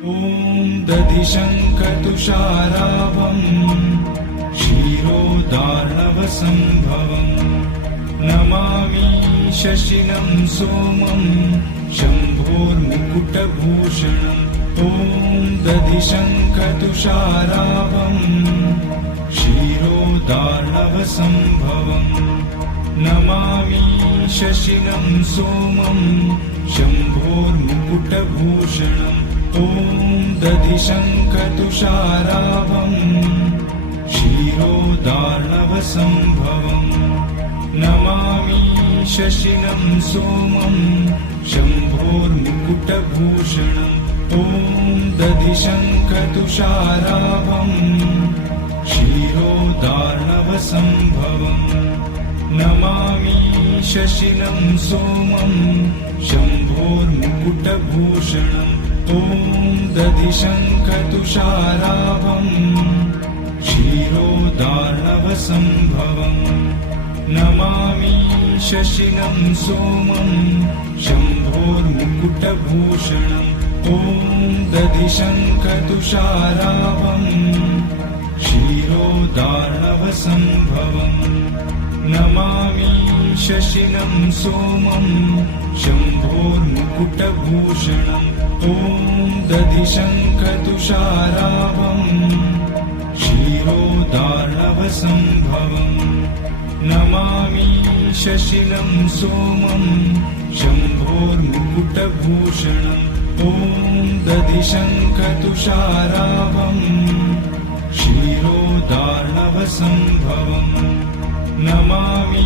ॐ दधिशङ्खतुषाराभम् क्षीरोदार्णवसम्भवम् नमामि शशिनं सोमं शम्भोर्मुकुटभूषणम् ॐ दधिशङ्खतुषाराभम् क्षीरोदार्णवसम्भवम् नमामि शशिनं सोमं शम्भोर्मुकुटभूषणम् ॐ दधिशङ्खतुषाराभम् क्षीरोदार्णवसम्भवम् नमामि शशिनं सोमं शम्भोर्मुकुटभूषणम् ॐ दधिशङ्खतुषाराभम् क्षीरोदार्णवसम्भवम् नमामि शशिनं सोमं शम्भोर्मुकुटभूषणम् ॐ दधिशङ्खतुषाराभम् क्षीरोदार्णवसम्भवम् नमामि शशिनं सोमं शम्भोर्मुकुटभूषणम् ॐ दधिशङ्खतुषाराभम् क्षीरोदार्णवसम्भवम् नमामि शशिनं सोमं शम्भोर्मुकुटभूषणम् ॐ दधिशङ्खतुषाराभम् क्षीरोदार्णवसम्भवम् नमामि शशिनं सोमं शम्भोर्मुकुटभूषणम् ॐ दधिशङ्खतुषाराभम् क्षीरोदार्णवसम्भवम् नमामि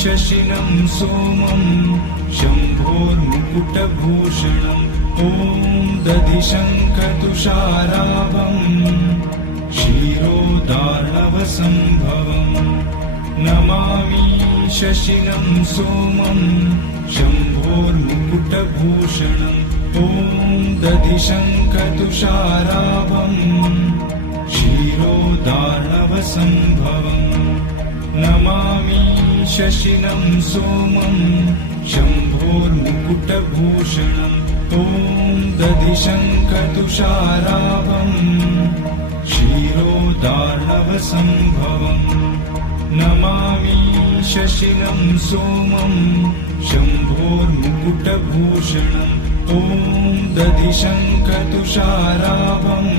शशिनं सोमं शम्भोर्मुकुटभूषणम् ॐ दधिशङ्खतुषाराभम् क्षीरोदार्णवसम्भवम् नमामि शशिनं सोमं शम्भोर्मुकुटभूषणम् ॐ दधिशङ्खतुषाराभम् क्षीरोदार्णवसम्भवम् नमामि शशिनं सोमं शम्भोर्मुकुटभूषणम् ॐ दधिशङ्खतुषाराभम् क्षीरोदार्णवसम्भवम् नमामि शशिनं सोमं शम्भोर्मुकुटभूषणम् ॐ दधिशङ्खतुषाराभम्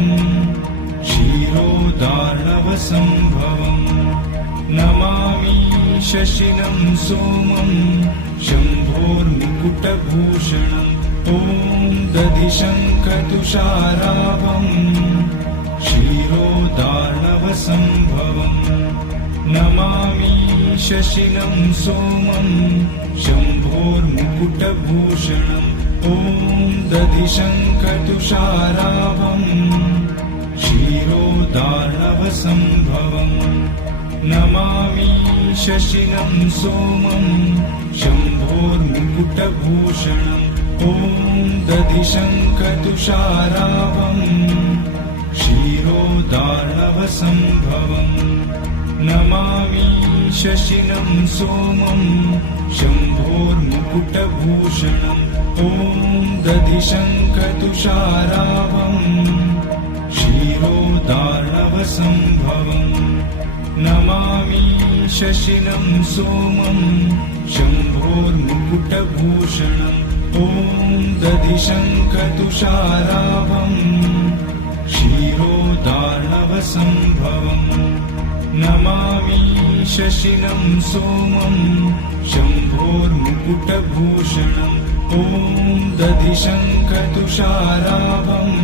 क्षीरोदार्णवसम्भवम् नमामि शशिनं सोमं शम्भोर्मुकुटभूषणम् ॐ दधिशङ्खतुषाराभम् क्षीरोदार्णवसम्भवम् नमामि शशिनं सोमं शम्भोर्मुकुटभूषणम् ॐ दधिशङ्खतुषाराभम् क्षीरोदार्णवसम्भवम् नमामि शशिनं सोमं शम्भोर्मुकुटभूषणम् ॐ दधिशङ्खतुषाराभम् क्षीरोदार्णवसम्भवम् नमामि शशिनं सोमं शम्भोर्मुकुटभूषणम् ॐ दधिशङ्खतुषाराभम् क्षीरोदार्णवसम्भवम् नमामि शशिनं सोमं शम्भोर्मुकुटभूषणम् ॐ दधिशङ्खतुषाराभम् क्षीरोदार्णवसम्भवम् नमामि शशिनं सोमं शम्भोर्मुकुटभूषणम् ॐ दधिशङ्खतुषाराभम्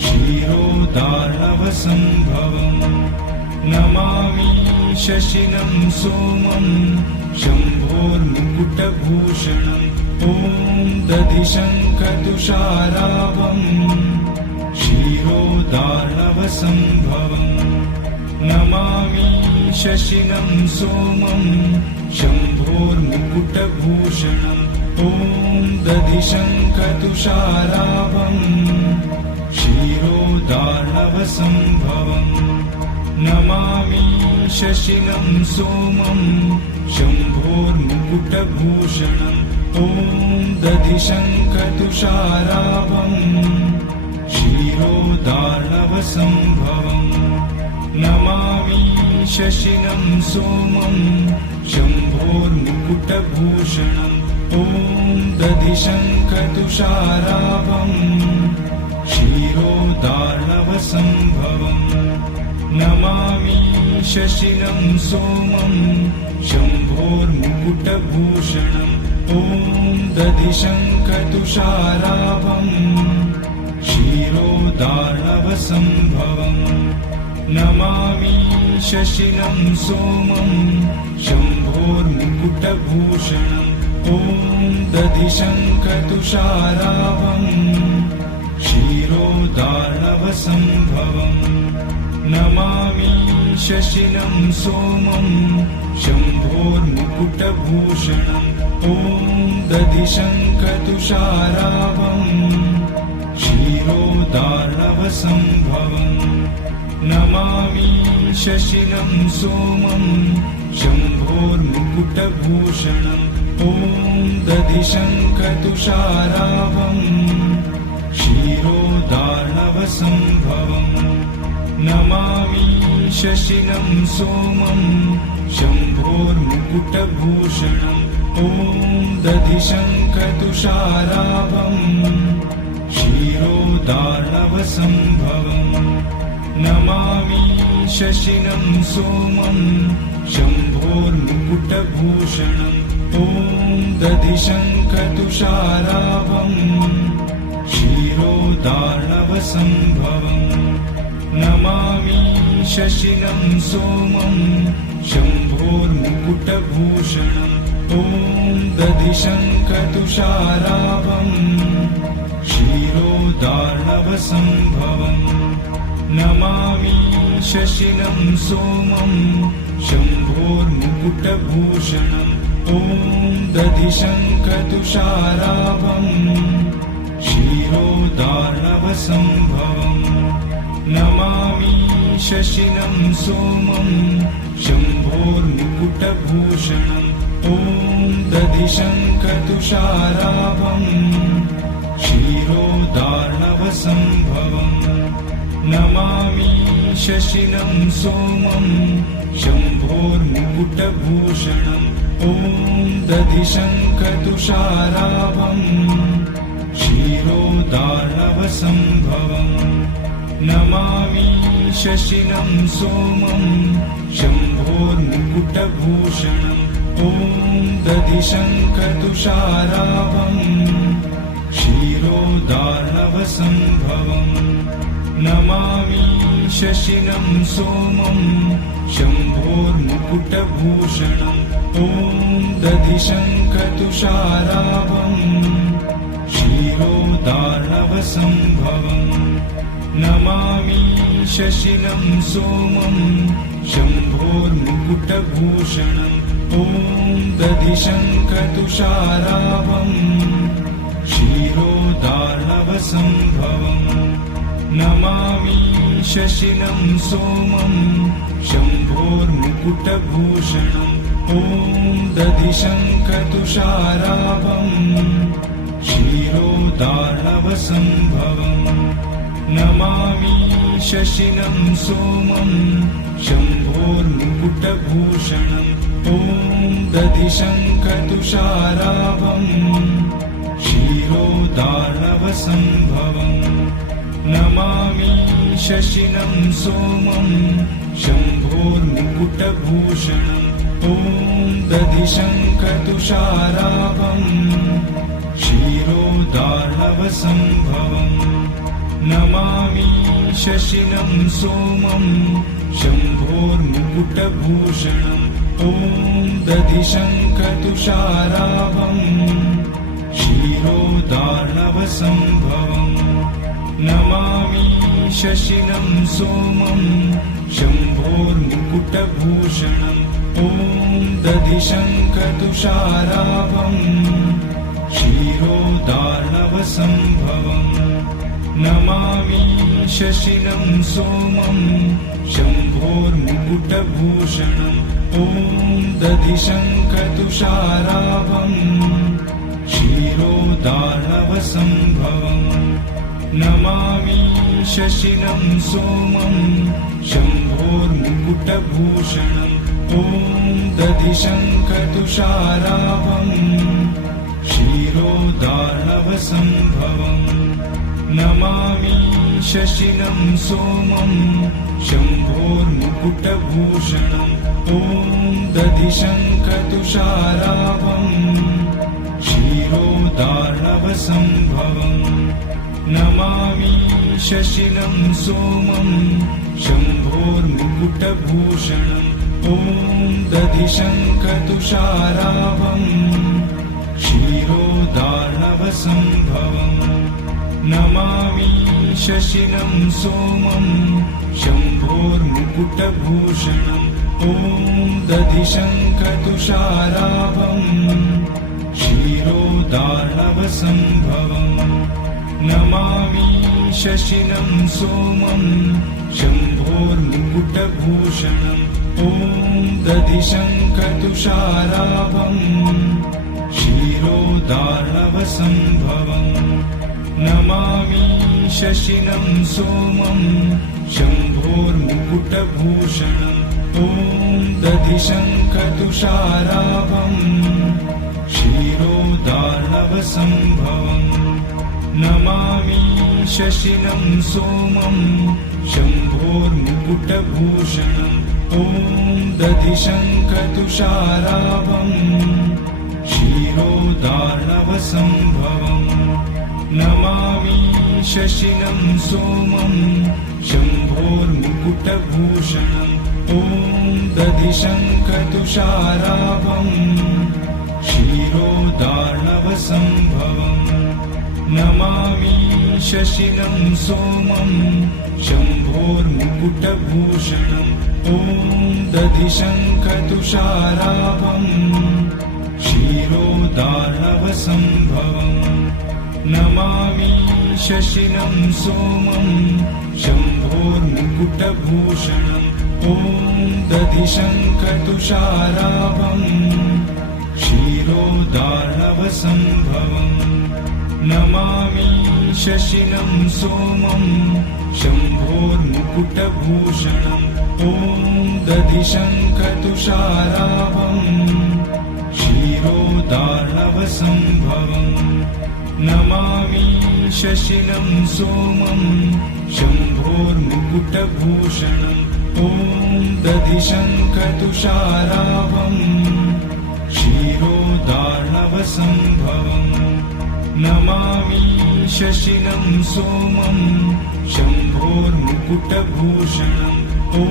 क्षीरोदार्णवसम्भवम् नमामि शशिनं सोमं शम्भोर्मुकुटभूषणम् ॐ दधिशङ्खतुषाराभम् क्षीरोदार्णवसम्भवम् नमामि शशिनं सोमं शम्भोर्मुकुटभूषणम् ॐ दधिशङ्खतुषाराभम् क्षीरोदार्णवसम्भवम् नमामि शशिनं सोमं शम्भोर्मुकुटभूषणम् ॐ दधिशङ्खतुषाराभम् क्षीरोदार्णवसम्भवम् नमामि शशिनं सोमं शम्भोर्मुकुटभूषणम् ॐ दधिशङ्खतुषाराभम् क्षीरोदार्णवसम्भवम् नमामि शशिनं सोमं शम्भोर्मुकुटभूषणम् ॐ दधिशङ्खतुषाराभम् क्षीरोदार्णवसम्भवम् नमामि शशिनं सोमं शम्भोर्मुकुटभूषणम् ॐ दधिशङ्खतुषाराभम् क्षीरोदार्णवसम्भवम् नमामि शशिनं सोमं शम्भोर्मुकुटभूषणम् ॐ दधिशङ्खतुषाराभम् क्षीरोदार्णवसम्भवम् नमामि शशिनं सोमं शम्भोर्मुकुटभूषणम् ॐ दधिशङ्खतुषाराभम् क्षीरोदार्णवसम्भवम् नमामि शशिनं सोमं शम्भोर्मुकुटभूषणम् ॐ दधिशङ्खतुषाराभम् क्षीरोदार्णवसम्भवम् नमामि शशिनं सोमं शम्भोर्मुकुटभूषणम् ॐ दधिशङ्खतुषाराभम् क्षीरोदार्णवसम्भवम् नमामि शशिनं सोमं शम्भोर्मुकुटभूषणम् ॐ दधिशङ्खतुषाराभम् क्षीरोदार्णवसम्भवम् नमामि शशिनं सोमं शम्भोर्मुकुटभूषणम् ॐ दधिशङ्खतुषाराभम् क्षीरोदार्णवसम्भवम् नमामि शशिनं सोमं शम्भोर्मुकुटभूषणम् ॐ दधिशङ्खतुषाराभम् क्षीरोदार्णवसम्भवम् नमामि शशिनं सोमं शम्भोर्मुकुटभूषणम् ॐ दधिशङ्खतुषाराभम् क्षीरोदार्णवसम्भवम् नमामि शशिनं सोमं शम्भोर्मुकुटभूषणम् ॐ दधिशङ्खतुषाराभम् क्षीरोदार्णवसम्भवम् नमामि शशिनं सोमं शम्भोर्मुकुटभूषणम् ॐ दधिशङ्खतुषाराभम् क्षीरोदार्णवसम्भवम् नमामि शशिनं सोमं शम्भोर्मुकुटभूषणम् ॐ दधिशङ्खतुषाराभम् क्षीरोदार्णवसम्भवम् नमामि शशिनं सोमं शम्भोर्मुकुटभूषणम् ॐ दधिशङ्खतुषाराभम् क्षीरोदार्णवसम्भवम् नमामि शशिनं सोमं शम्भोर्मुकुटभूषणम् ॐ दधिशङ्खतुषाराभम् क्षीरोदार्णवसम्भवम् नमामि शशिनं सोमं शम्भोर्मुकुटभूषणम् ॐ दधिशङ्खतुषाराभम् क्षीरोदार्णवसम्भवम् नमामि शशिनं सोमं शम्भोर्मुकुटभूषणम् ॐ दधिशङ्खतुषाराभम् क्षीरोदार्णवसम्भवम् नमामि शशिनं सोमं शम्भोर्मुकुटभूषणम् ॐ दधिशङ्खतुषाराभम् क्षीरोदार्णवसम्भवम् नमामि शशिनं सोमं शम्भोर्मुकुटभूषणम् ॐ दधिशङ्खतुषाराभम् क्षीरोदार्णवसम्भवम् नमामि शशिनं सोमं शम्भोर्मुकुटभूषणम् ॐ दधिशङ्खतुषाराभम् क्षीरोदार्णवसम्भवम् नमामि शशिनं सोमं शम्भोर्मुकुटभूषणम् ॐ दधिशङ्खतुषाराभम् क्षीरोदार्णवसम्भवम् नमामि शशिनं सोमं शम्भोर्मुकुटभूषणम् ॐ दधिशङ्खतुषाराभम् क्षीरोदार्णवसम्भवम् नमामि शशिनं सोमं शम्भोर्मुकुटभूषणम् ॐ दधिशङ्खतुषाराभम् क्षीरोदार्णवसम्भवम् नमामि शशिनं सोमं शम्भोर्मुकुटभूषणम् ॐ दधिशङ्खतुषाराभम् क्षीरोदार्णवसम्भवम् नमामि शशिनं सोमं शम्भोर्मुकुटभूषणम् ॐ दधिशङ्खतुषाराभम् क्षीरोदार्णवसम्भवम् नमामि शशिनं सोमं शम्भोर्मुकुटभूषणम् ॐ दधिशङ्खतुषाराभम् क्षीरोदार्णवसम्भवम् नमामि शशिनं सोमं शम्भोर्मुकुटभूषणम् ॐ दधिशङ्खतुषाराभम् क्षीरोदार्णवसम्भवम् नमामि शशिनं सोमं शम्भोर्मुकुटभूषणम् ॐ दधिशङ्खतुषाराभम् क्षीरोदार्णवसम्भवम् नमामि शशिनं सोमं शम्भोर्मुकुटभूषणम् ॐ दधिशङ्खतुषाराभम् क्षीरोदार्णवसम्भवम् नमामि शशिनं सोमं शम्भोर्मुकुटभूषणम् ॐ दधिशङ्खतुषाराभम् क्षीरोदार्णवसम्भवम् नमामि शशिनं सोमं शम्भोर्मुकुटभूषणम् ॐ दधिशङ्खतुषाराभम् क्षीरोदार्णवसम्भवम् नमामि शशिनं सोमं शम्भोर्मुकुटभूषणम् ॐ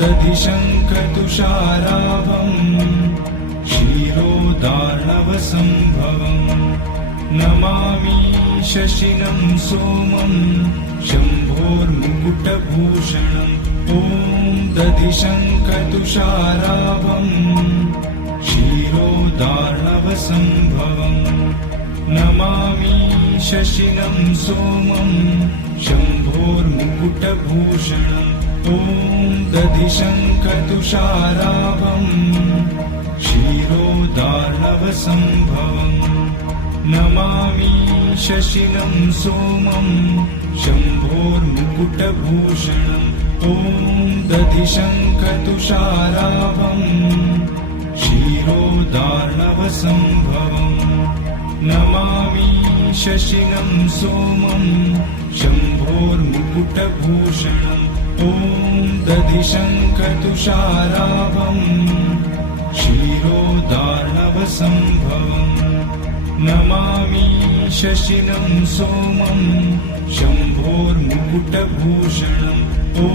दधिशङ्खतुषाराभम् क्षीरोदार्णवसम्भवम् नमामि शशिनं सोमं शम्भोर्मुकुटभूषणम् ॐ दधिशङ्खतुषाराभम् क्षीरोदार्णवसम्भवम् नमामि शशिनं सोमं शम्भोर्मुकुटभूषणम् ॐ दधिशङ्खतुषाराभम् क्षीरोदार्णवसम्भवम् नमामि शशिनं सोमं शम्भोर्मुकुटभूषणम् ॐ दधिशङ्खतुषाराभम् क्षीरोदार्णवसम्भवम् नमामि शशिनं सोमं शम्भोर्मुकुटभूषणम् ॐ दधिशङ्खतुषाराभम् क्षीरोदार्णवसम्भवम् नमामि शशिनं सोमं शम्भोर्मुकुटभूषणम् ॐ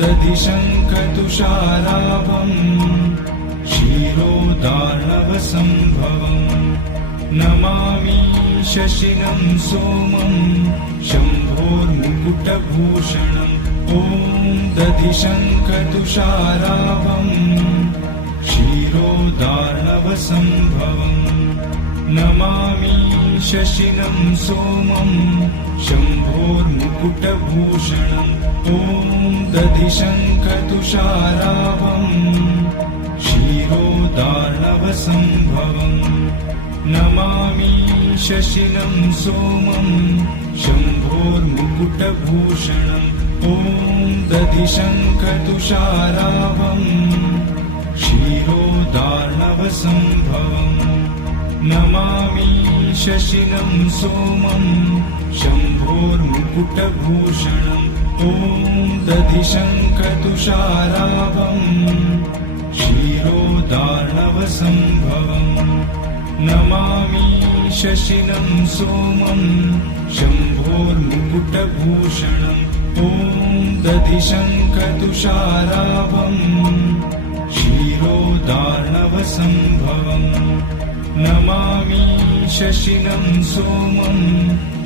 दधिशङ्खतुषाराभम् क्षीरोदार्णवसम्भवम् नमामि शशिनं सोमं शम्भोर्मुकुटभूषणम् ॐ दधिशङ्खतुषाराभम् क्षीरोदार्णवसम्भवम् नमामि शशिनं सोमं शम्भोर्मुकुटभूषणम् ॐ दधिशङ्खतुषाराभम् क्षीरोदार्णवसम्भवम् नमामि शशिनं सोमं शम्भोर्मुकुटभूषणम् ॐ दधिशङ्खतुषाराभम् क्षीरोदार्णवसम्भवम् नमामि शशिनं सोमं शम्भोर्मुकुटभूषणम् ॐ दधिशङ्खतुषाराभम् क्षीरोदार्णवसम्भवम् नमामि शशिनं सोमं शम्भोर्मुकुटभूषणम् ॐ दधिशङ्खतुषाराभम् क्षीरोदार्णवसम्भवम् नमामि शशिनं सोमं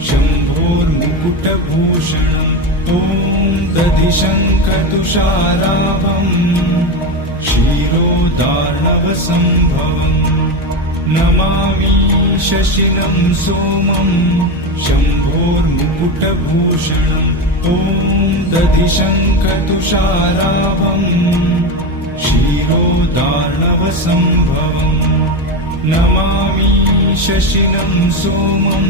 शम्भोर्मुकुटभूषणम् ॐ दधिशङ्खतुषाराभम् क्षीरोदार्णवसम्भवम् नमामि शशिनं सोमं शम्भोर्मुकुटभूषणम् ॐ दधिशङ्खतुषाराभम् क्षीरोदार्णवसम्भवम् नमामि शशिनं सोमं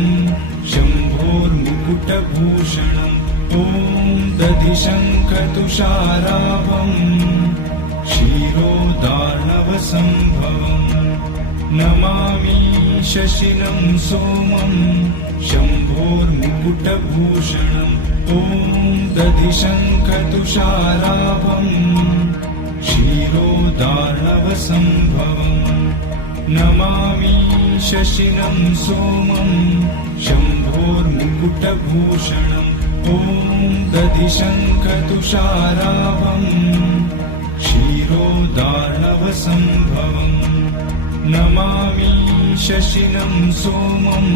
शम्भोर्मुकुटभूषणम् ॐ दधिशङ्खतुषाराभम् क्षीरोदार्णवसम्भवम् नमामि शशिनं सोमं शम्भोर्मुकुटभूषणम् ॐ दधिशङ्खतुषाराभम् क्षीरोदार्णवसम्भवम् नमामि शशिनं सोमं शम्भोर्मुकुटभूषणम् ॐ दधिशङ्खतुषाराभम् क्षीरोदार्णवसम्भवम् नमामि शशिनं सोमं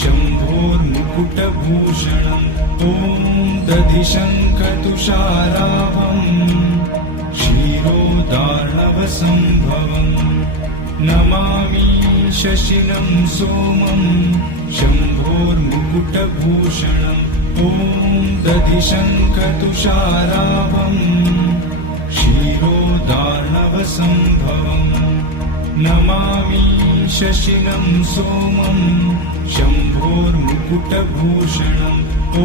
शम्भोर्मुकुटभूषणम् ॐ दधिशङ्खतुषाराभम् क्षीरोदार्णवसम्भवम् नमामि शशिनं सोमं शम्भोर्मुकुटभूषणम् ॐ दधिशङ्खतुषाराभम् क्षीरोदार्णवसम्भवम् नमामि शशिनं सोमं शम्भोर्मुकुटभूषणम् ॐ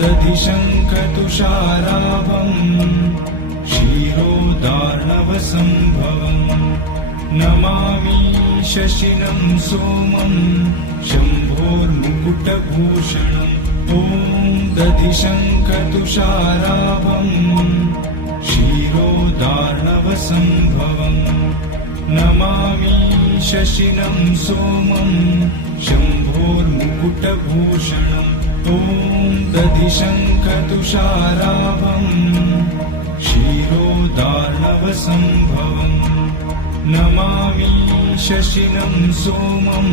दधिशङ्खतुषाराभम् क्षीरोदार्णवसम्भवम् नमामि शशिनं सोमं शम्भोर्मुकुटभूषणम् ॐ दधिशङ्खतुषाराभम् क्षीरोदार्णवसम्भवम् नमामि शशिनं सोमं शम्भोर्मुकुटभूषणम् ॐ दधिशङ्खतुषाराभम् क्षीरोदार्णवसम्भवम् नमामि शशिनं सोमं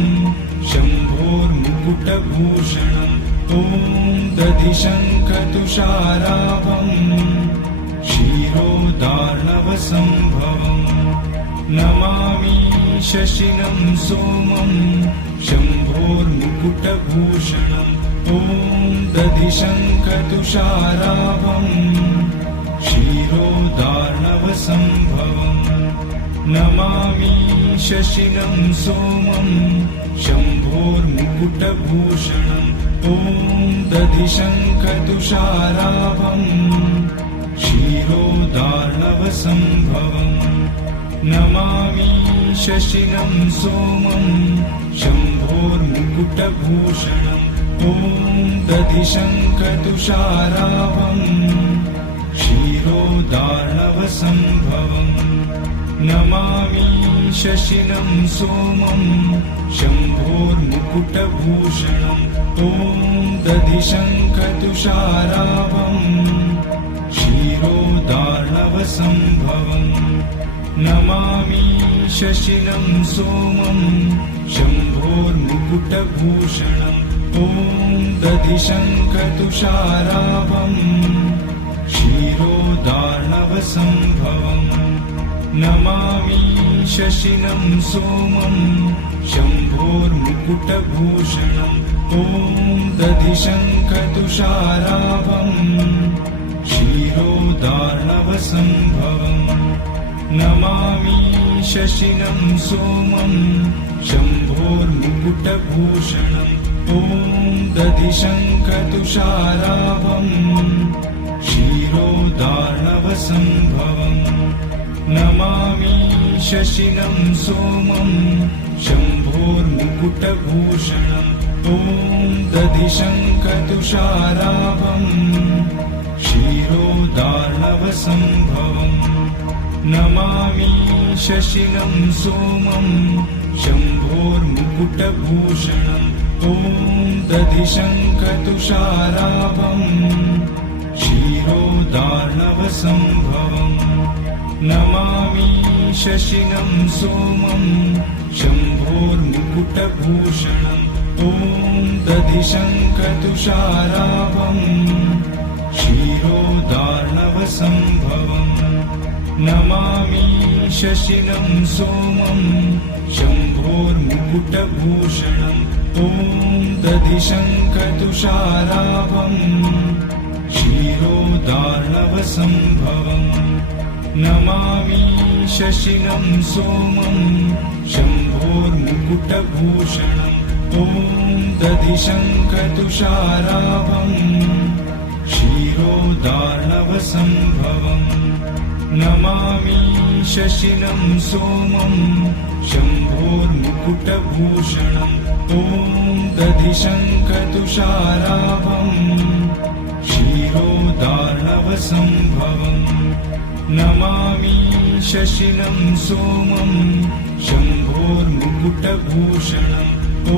शम्भोर्मुकुटभूषणम् ॐ दधिशङ्खतुषाराभम् क्षीरोदार्णवसम्भवम् नमामि शशिनं सोमं शम्भोर्मुकुटभूषणम् ॐ दधिशङ्खतुषाराभम् क्षीरोदार्णवसम्भवम् नमामि शशिनं सोमं शम्भोर्मुकुटभूषणम् ॐ दधिशङ्खतुषाराभम् क्षीरोदार्णवसम्भवम् नमामि शशिनं सोमं शम्भोर्मुकुटभूषणम् ॐ दधिशङ्खतुषाराभम् क्षीरोदार्णवसम्भवम् नमामि शशिनं सोमं शम्भोर्मुकुटभूषणम् ॐ दधिशङ्खतुषाराभम् क्षीरोदार्णवसम्भवम् नमामि शशिनं सोमं शम्भोर्मुकुटभूषणम् ॐ दधिशङ्खतुषाराभम् क्षीरोदार्णवसम्भवम् नमामि शशिनं सोमं शम्भोर्मुकुटभूषणम् ॐ दधिशङ्खतुषाराभम् क्षीरोदार्णवसम्भवम् नमामि शशिनं सोमं शम्भोर्मुकुटभूषणम् ॐ ॐ दधिशङ्खतुषाराभम् क्षीरोदार्णवसम्भवम् नमामि शशिनं सोमं शम्भोर्मुकुटभूषणम् ॐ दधिशङ्खतुषाराभम् क्षीरोदार्णवसम्भवम् नमामि शशिनं सोमं शम्भोर्मुकुटभूषणम् ॐ दधिशङ्खतुषाराभम् क्षीरोदार्णवसम्भवम् नमामि शशिनं सोमं शम्भोर्मुकुटभूषणम् ॐ दधिशङ्खतुषाराभम् क्षीरोदार्णवसम्भवम् नमामि शशिनं सोमं शम्भोर्मुकुटभूषणम् ॐ दधिशङ्खतुषाराभम् क्षीरोदार्णवसम्भवम् नमामि शशिनं सोमं शम्भोर्मुकुटभूषणम् ॐ दधिशङ्खतुषाराभम् क्षीरोदार्णवसम्भवम् नमामि शशिनं सोमं शम्भोर्मुकुटभूषणम् ॐ दधिशङ्खतुषाराभम् क्षीरोदार्णवसम्भवम् नमामि शशिनं सोमं शम्भोर्मुकुटभूषणम् ॐ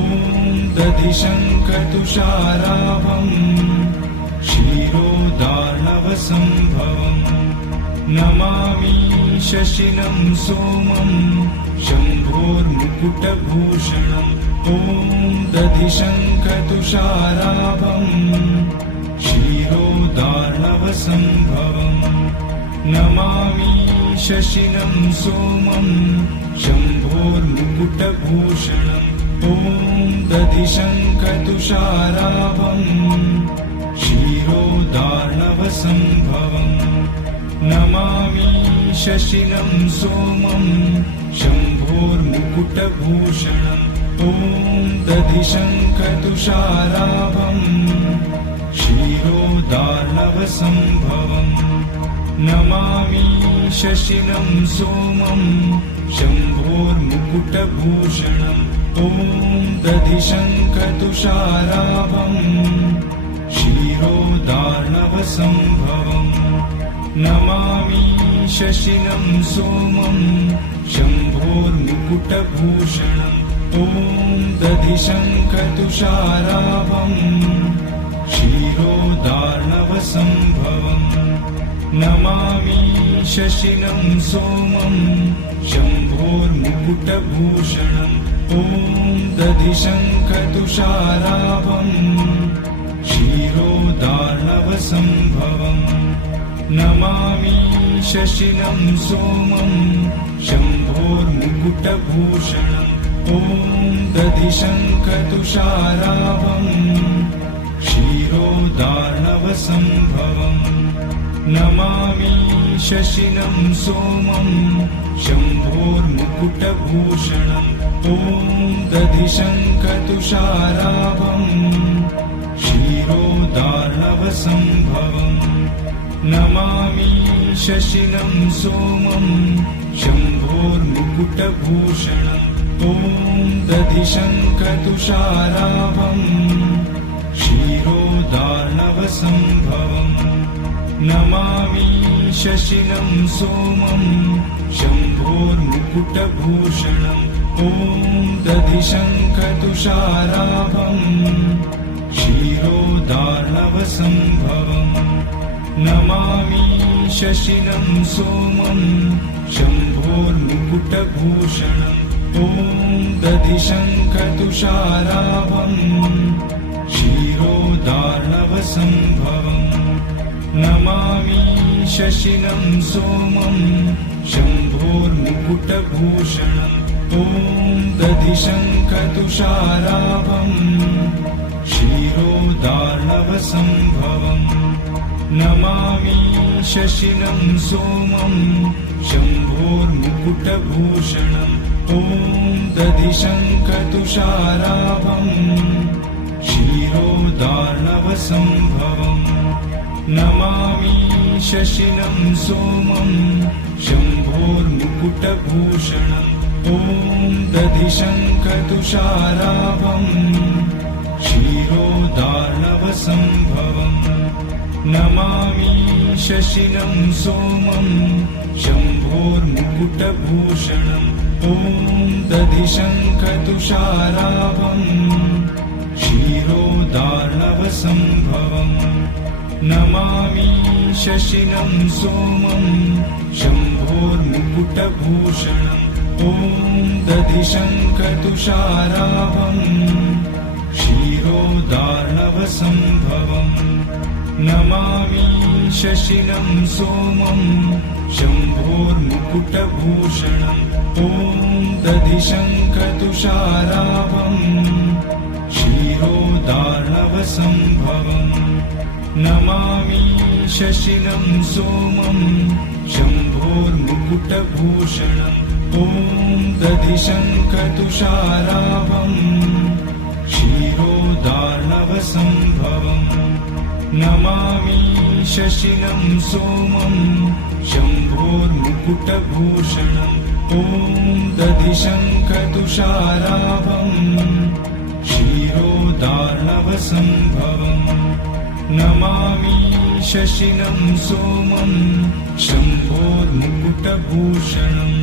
दधिशङ्खतुषाराभम् क्षीरोदार्णवसम्भवम् नमामि शशिनं सोमं शम्भोर्मुकुटभूषणम् ॐ दधिशङ्खतुषाराभम् क्षीरोदार्णवसम्भवम् नमामि शशिनं सोमं शम्भोर्मुकुटभूषणम् ॐ दधिशङ्खतुषाराभम् क्षीरोदार्णवसम्भवम् नमामि शशिनं सोमं शम्भोर्मुकुटभूषणम् ॐ दधिशङ्खतुषाराभम् क्षीरोदार्णवसम्भवम् नमामि शशिनं सोमं शम्भोर्मुकुटभूषणम् ॐ दधिशङ्खतुषाराभम् क्षीरोदार्णवसम्भवम् नमामि शशिनं सोमं शम्भोर्मुकुटभूषणम् ॐ दधिशङ्खतुषाराभम् क्षीरोदार्णवसम्भवम् नमामि शशिनं सोमं शम्भोर्मुकुटभूषणम् ॐ दधिशङ्खतुषाराभम् क्षीरोदार्णवसम्भवम् नमामि शशिनं सोमं शम्भोर्मुकुटभूषणम् ॐ दधिशङ्खतुषाराभम् क्षीरोदार्णवसम्भवम् नमामि शशिनं सोमं शम्भोर्मुकुटभूषणम् ॐ दधिशङ्खतुषाराभम् क्षीरोदार्णवसम्भवम् नमामि शशिनं सोमं शम्भोर्मुकुटभूषणम् ॐ दधिशङ्खतुषाराभम् क्षीरोदार्णवसम्भवम् नमामि शशिनं सोमं शम्भोर्मुकुटभूषणम् ॐ दधिशङ्खतुषाराभम् क्षीरोदार्णवसम्भवम् नमामि शशिनं सोमं शम्भोर्मुकुटभूषणम् ॐ दधिशङ्खतुषाराभम् क्षीरोदार्णवसम्भवम् नमामि शशिनं सोमं शम्भोर्मुकुटभूषणम् ॐ दधिशङ्खतुषाराभम् क्षीरोदार्णवसम्भवम् नमामि शशिनं सोमं शम्भोर्मुकुटभूषणम् ॐ दधिशङ्खतुषाराभम् क्षीरोदार्णवसम्भवम् नमामि शशिनं सोमं शम्भोर्मुकुटभूषणम् ॐ दधिशङ्खतुषाराभम् क्षीरोदार्णवसम्भवम् नमामि शशिनं सोमं शम्भोर्मुकुटभूषणम् ॐ दधिशङ्खतुषाराभम् क्षीरोदार्णवसम्भवम् नमामि शशिनं सोमं शम्भोर्मुकुटभूषणम् ॐ दधिशङ्खतुषाराभम् क्षीरोदार्णवसम्भवम् नमामि शशिनं सोमं शम्भोर्मुकुटभूषणम् ॐ दधिशङ्खतुषाराभम् क्षीरोदार्णवसम्भवम् नमामि शशिनं सोमं शम्भोर्मुकुटभूषणम् ॐ दधिशङ्खतुषाराभम् क्षीरोदार्णवसम्भवम् नमामि शशिनं सोमं शम्भोर्मुकुटभूषणम् ॐ दधिशङ्खतुषाराभम् क्षीरोदार्णवसम्भवम् नमामि शशिनं सोमं शम्भोर्मुकुटभूषणम्